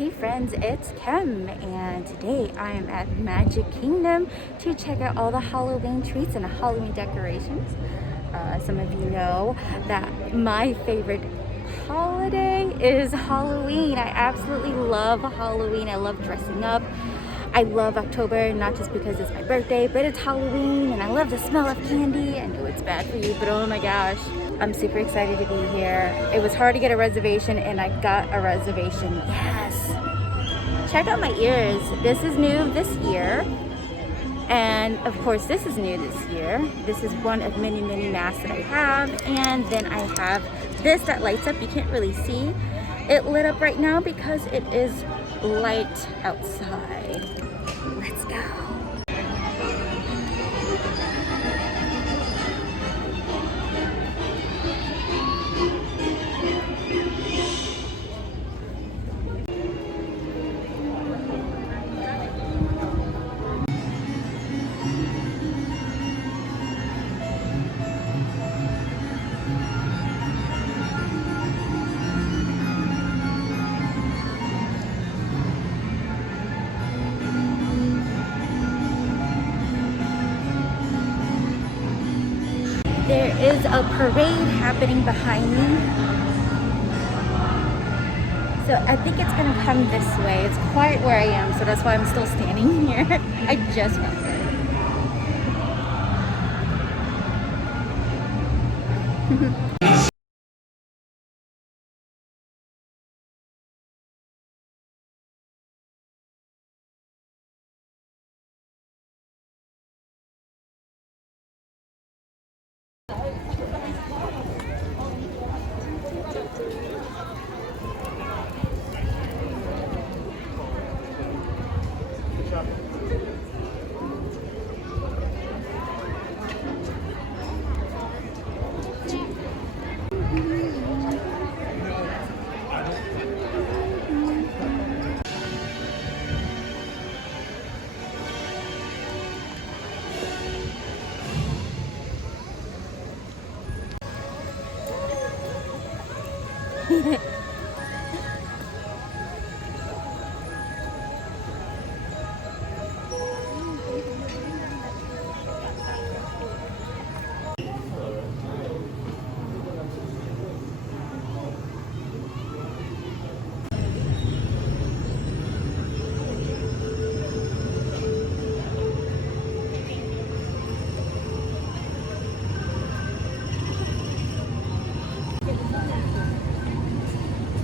Hey friends, it's Kim, and today I am at Magic Kingdom to check out all the Halloween treats and Halloween decorations. Some of you know that my favorite holiday is Halloween. I absolutely love Halloween. I love dressing up. I love October, not just because it's my birthday, but it's Halloween and I love the smell of candy. I know it's bad for you, but oh my gosh. I'm super excited to be here. It was hard to get a reservation and I got a reservation. Yes! Check out my ears. This is new this year. And of course this is new this year. This is one of many masks that I have. And then I have this that lights up. You can't really see it lit up right now because it is light outside. Let's go. There is a parade happening behind me. So I think it's gonna come this way. It's quiet where I am, so that's why I'm still standing here. I just found it.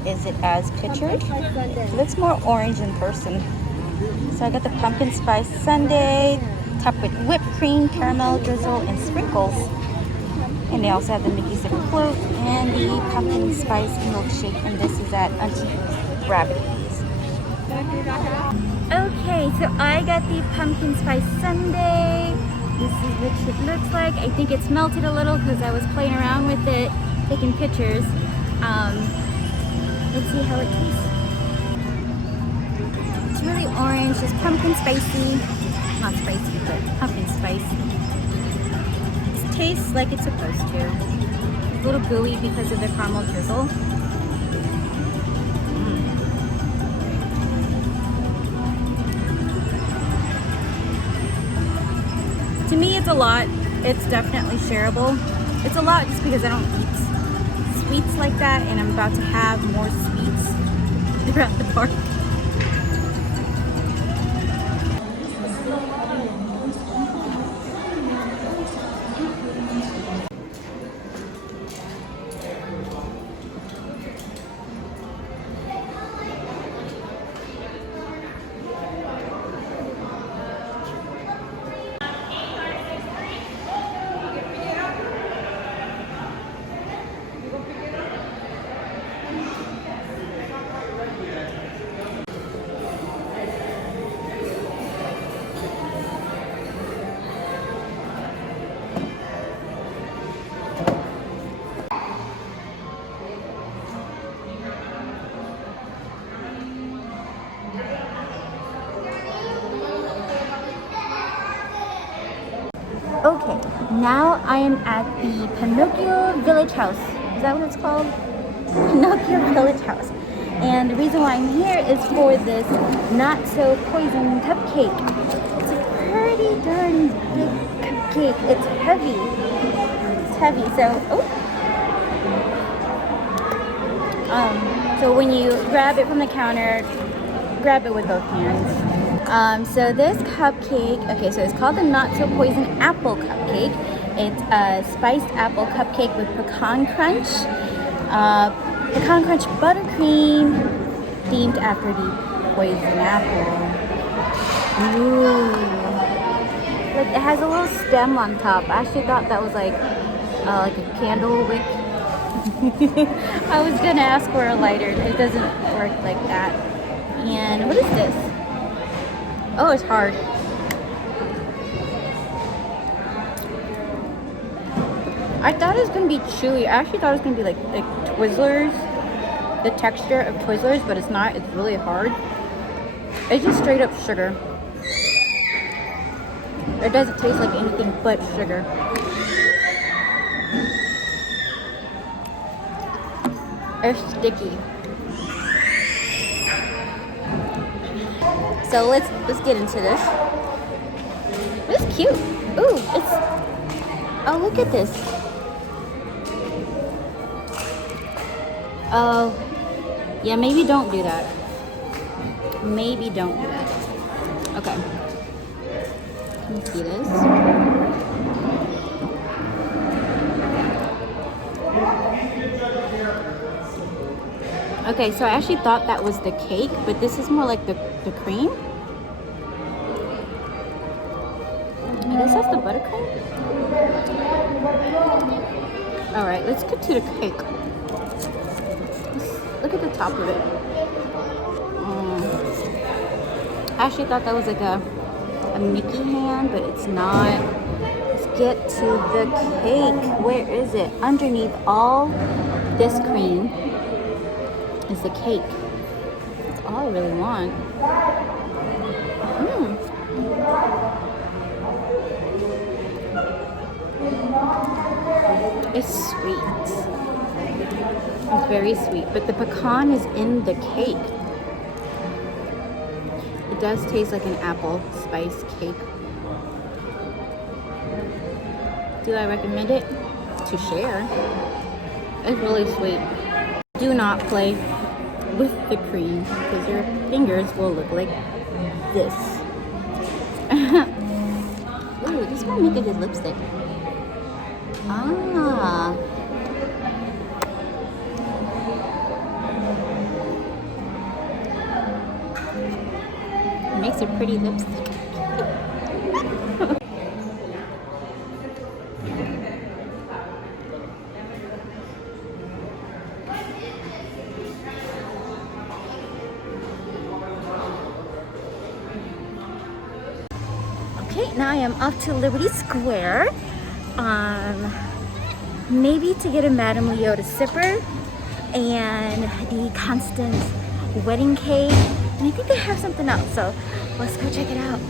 Is it as pictured? It looks more orange in person. So I got the pumpkin spice sundae, topped with whipped cream, caramel drizzle, and sprinkles. And they also have the Mickey Zipper float and the pumpkin spice milkshake. And this is at Auntie Gravity's. Okay, so I got the pumpkin spice sundae. This is what it looks like. I think it's melted a little because I was playing around with it, taking pictures. Let's see how it tastes. It's really orange, just pumpkin spicy. Not spicy, but pumpkin spicy. It tastes like it's supposed to. It's a little gooey because of the caramel drizzle. To me, it's a lot. It's definitely shareable. It's a lot just because I don't eat sweets like that, and I'm about to have more sweets throughout the park. Okay, now I am at the Pinocchio Village House. Is that what it's called? Pinocchio Village House. And the reason why I'm here is for this not so poison cupcake. It's a pretty darn big cupcake. It's heavy. It's heavy. So when you grab it from the counter, grab it with both hands. So this cupcake, okay, so it's called the Not So Poison Apple Cupcake. It's a spiced apple cupcake with pecan crunch buttercream, themed after the poison apple. Ooh. Look, it has a little stem on top. I actually thought that was like a candle wick. I was gonna ask for a lighter. It doesn't work like that. And what is this? Oh, it's hard. I thought it was gonna be chewy. I actually thought it was gonna be like Twizzlers, the texture of Twizzlers, but it's not. It's really hard. It's just straight up sugar. It doesn't taste like anything but sugar. It's sticky. So let's get into this. It's cute. Ooh, oh, look at this. Oh, yeah, maybe don't do that. Maybe don't do that. Okay. Can you see this? Okay, so I actually thought that was the cake, but this is more like the cream. I guess that's the buttercream. All right, let's get to the cake. Look at the top of it. I actually thought that was like a Mickey hand, but it's not. Let's get to the cake. Where is it? Underneath all this cream is the cake. That's all I really want. It's sweet. It's very sweet, but the pecan is in the cake. It does taste like an apple spice cake. Do I recommend it? To share. It's really sweet. Do not play with the cream because your fingers will look like this. Ooh, this might make a good lipstick. Ah. It makes a pretty lipstick. Okay, now I am off to Liberty Square. Maybe to get a Madame Leota sipper and the Constance wedding cake. And I think they have something else, so let's go check it out.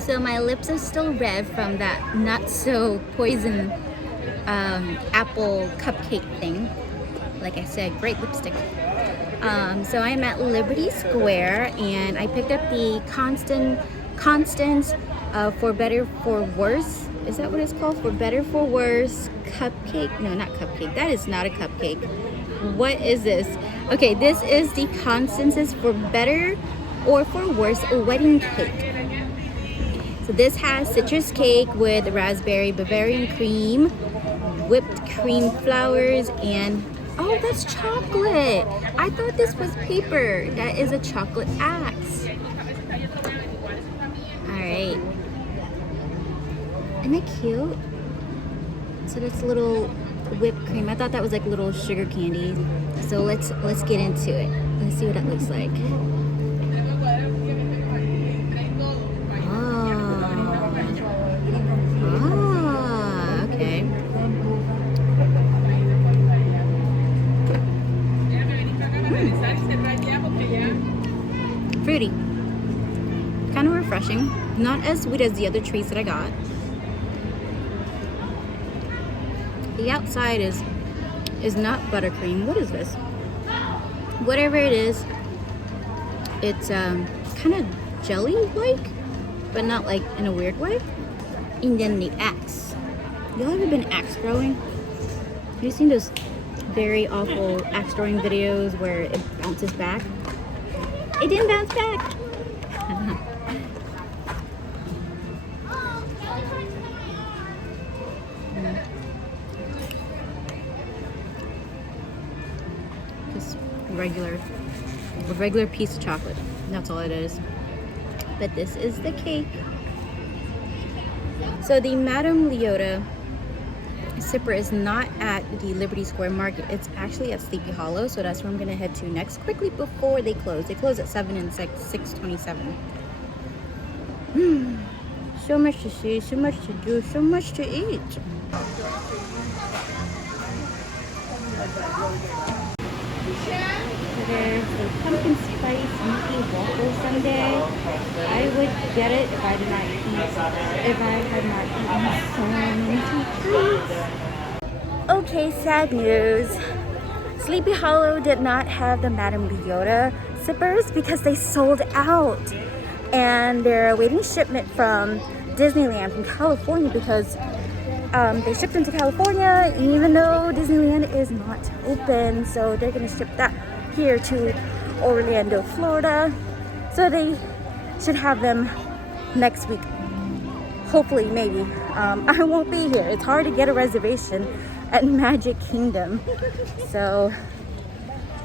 So my lips are still red from that not so poison apple cupcake thing. Like I said, great lipstick. So I'm at Liberty Square and I picked up the Constance for better for worse. Is that what it's called? For better for worse cupcake? No, not cupcake. That is not a cupcake. What is this? Okay, this is the Constance's for better or for worse wedding cake. So this has citrus cake with raspberry Bavarian cream, whipped cream flowers, and oh, that's chocolate. I thought this was paper. That is a chocolate axe. All right. Isn't it cute? So this little whipped cream. I thought that was like little sugar candy. So let's get into it. Let's see what it looks like. Okay. Fruity. Kind of refreshing. Not as sweet as the other treats that I got. The outside is not buttercream. What is this? Whatever it is, it's kind of jelly-like, but not like in a weird way. And then the axe. Y'all ever been axe throwing? Have you seen those very awful axe throwing videos where it bounces back? It didn't bounce back. Just a regular piece of chocolate. That's all it is. But this is the cake. So the Madame Leota sipper is not at the Liberty Square Market. It's actually at Sleepy Hollow, so that's where I'm gonna head to next quickly before they close. They close at 7 and 6:27. So much to see, so much to do, so much to eat. There's a pumpkin spice Mickey waffle sundae. I would get it if I had not eaten so many treats. Okay, sad news. Sleepy Hollow did not have the Madame Leota sippers because they sold out. And they're awaiting shipment from Disneyland from California because they shipped them to California, even though Disneyland is not open. So they're gonna ship that here to Orlando, Florida. So they should have them next week. Hopefully, maybe. I won't be here. It's hard to get a reservation at Magic Kingdom. So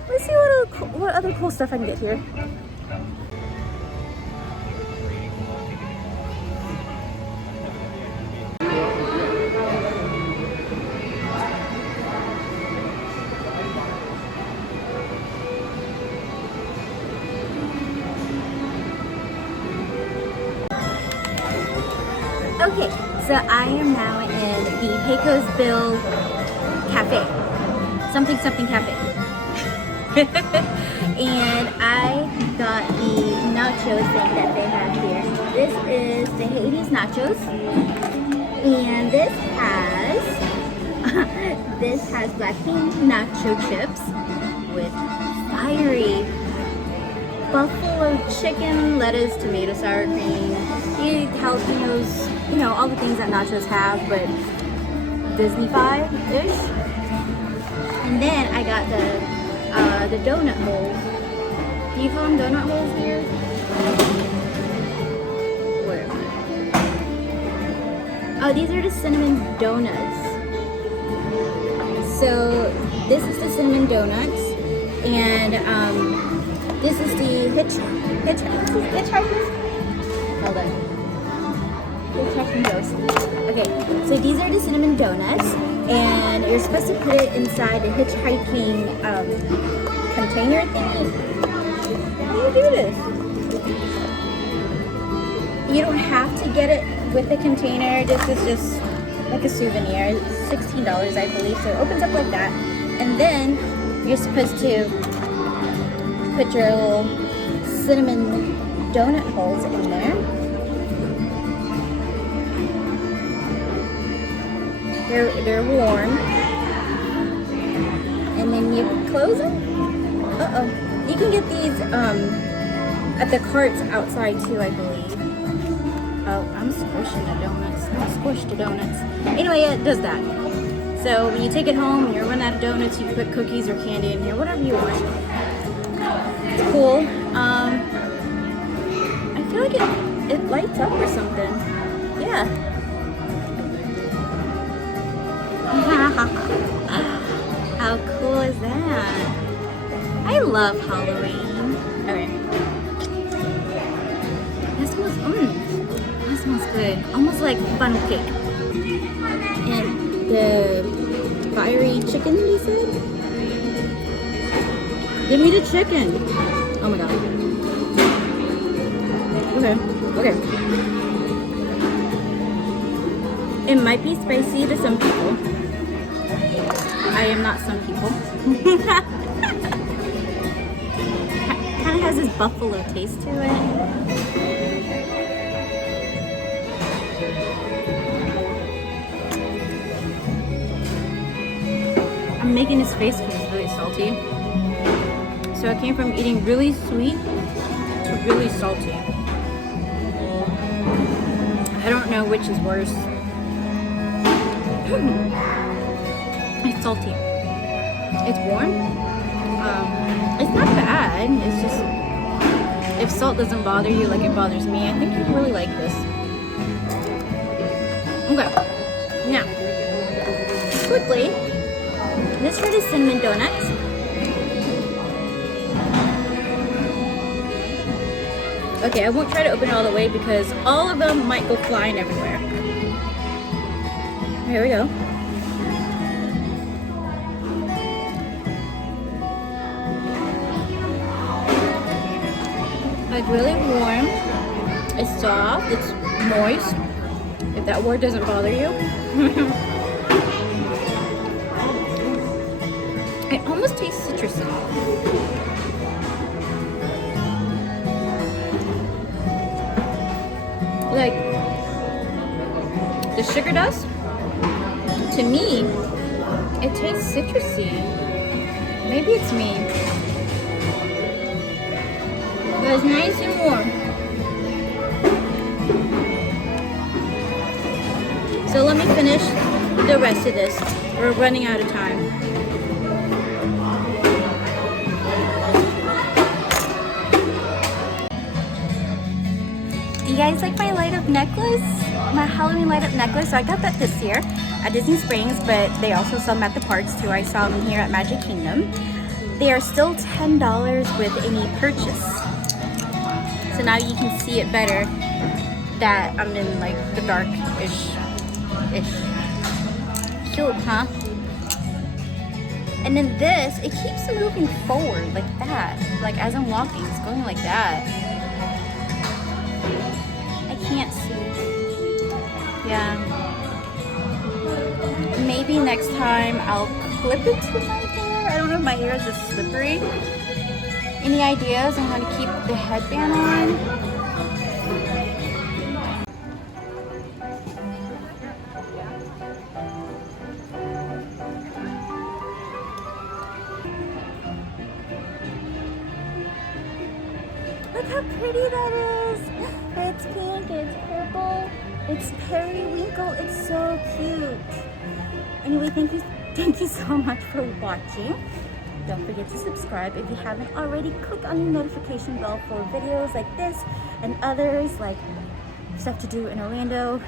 let's see what other cool stuff I can get here. Okay, so I am now in the Pecos Bill Cafe. Something Cafe. And I got the nachos thing that they have here. This is the Hades nachos. And this has black bean nacho chips with fiery buffalo chicken, lettuce, tomato, sour cream, jalapenos, you know, all the things that nachos have, but Disney-fied-ish. And then I got the donut holes. Do you call them donut holes here? Where am I? Oh, these are the cinnamon donuts. So this is the cinnamon donuts, and this is the hitchhiking. Hold on. Hitchhiking ghost. Okay, so these are the cinnamon donuts, and you're supposed to put it inside the hitchhiking container thingy. How do you do this? You don't have to get it with the container. This is just like a souvenir. It's $16, I believe. So it opens up like that, and then you're supposed to put your little cinnamon donut holes in there. They're warm, and then you close them. You can get these at the carts outside too, I believe. Oh, I'm squishing the donuts. I squished the donuts. Anyway, it does that. So when you take it home and you're running out of donuts, you can put cookies or candy in here, whatever you want. It's cool. I feel like it lights up or something. Yeah. How cool is that? I love Halloween. Okay. That smells good. Almost like funnel cake. And the fiery chicken, they said? Give me the chicken. Oh my god. Okay. It might be spicy to some people. I am not some people. Kind of has this buffalo taste to it. I'm making this face because it's really salty. So I came from eating really sweet to really salty. I don't know which is worse. It's salty. It's warm. It's not bad. It's just, if salt doesn't bother you like it bothers me, I think you'd really like this. Okay. Now, quickly, let's try the cinnamon donuts. Okay, I won't try to open it all the way because all of them might go flying everywhere. Here we go. It's really warm. It's soft. It's moist. If that word doesn't bother you. It almost tastes citrusy. Like the sugar dust, to me, it tastes citrusy. Maybe it's me. But it's nice and warm. So let me finish the rest of this. We're running out of time. You guys like my light up necklace? My Halloween light up necklace? So I got that this year at Disney Springs, but they also sell them at the parks too. I saw them here at Magic Kingdom. They are still $10 with any purchase. So now you can see it better that I'm in like the dark-ish. Cute, huh? And then this, it keeps moving forward like that. Like as I'm walking, it's going like that. I can't see. Yeah. Maybe next time I'll clip it to my hair. I don't know if my hair is just slippery. Any ideas on how to keep the headband on? Look how pretty that is. It's pink, it's purple, it's periwinkle, it's so cute. Anyway, thank you so much for watching. Don't forget to subscribe if you haven't already. Click on the notification bell for videos like this and others, like stuff to do in Orlando,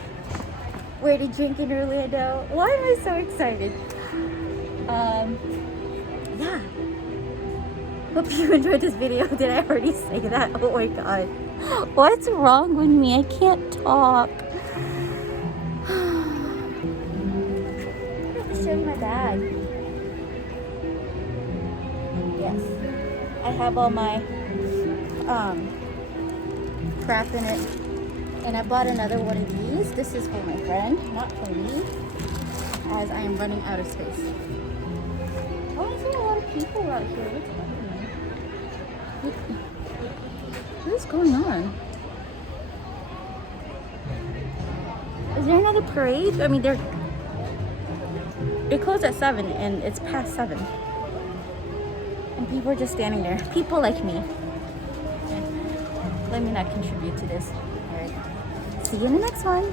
where to drink in Orlando. Why am I so excited? Yeah. Hope you enjoyed this video. Did I already say that? Oh my god. What's wrong with me? I can't talk. I have to show you my bag. Yes. I have all my crap in it. And I bought another one of these. This is for my friend, not for me, as I am running out of space. Oh, I see a lot of people out here. What's happening? What is going on? Is there another parade? I mean, they close at 7 and it's past 7. And people are just standing there. People like me. Let me not contribute to this. Alright. See you in the next one.